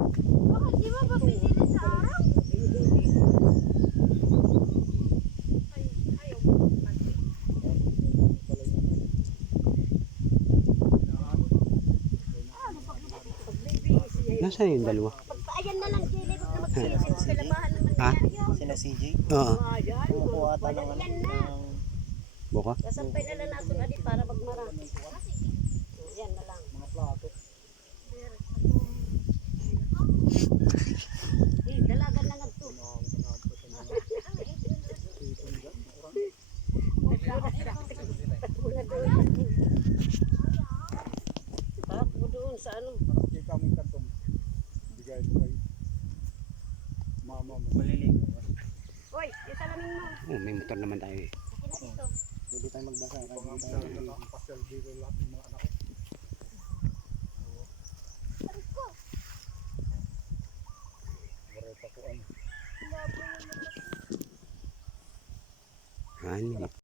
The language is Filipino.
Bakit di ba papisilin sa araw? Nasaan yung dalawa? Ayan na lang, Jelly. Huwag na magsisin. Kalabahan naman Ha? na. Sila CJ. Oo. Kumukuha ata ng ano. Yan na. Buka? Kasampay na lang natin adi para magmara. Yan na lang. Mga plato. Dalagan na nga ito. Takbo doon sa ano. Kita mo yung kantong. Bigay mo kay mama mo. Maliligo. Hoy, yung salamin mo. Oh, may motor naman tayo eh. Akin na dito. Pwede tayo magbasa. Nakapasal dito lahat ng mga anak ko. Wareta ko ano. Ano?